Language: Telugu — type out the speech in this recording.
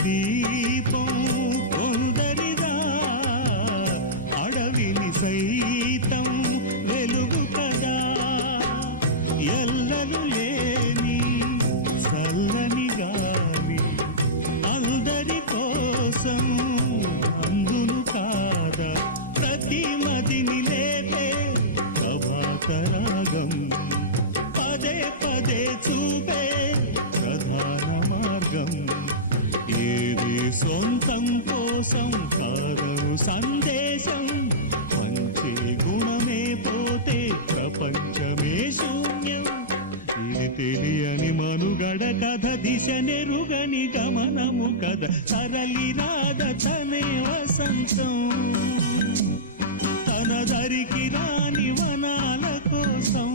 దీపం కొందరిదా అడవిని సైతం వెలుగు కదా ఎల్లలు లేని చల్లని గాలి అందరి కోసం అందును కాదా ప్రతి మదిని లేపే ప్రభాత రాగం పదే పదే చూపే ప్రధాన మార్గం ఏది సొంతం కోసం కాదను సందేశం పంచే గుణమే పోతే ప్రపంచమే శూన్యం ఇది తెలియని మనుగడ కథ దిశ నెరుగని గమనము కథ సరళి రాధ తనే వసంతం తన దరికి రాని వనాల కోసం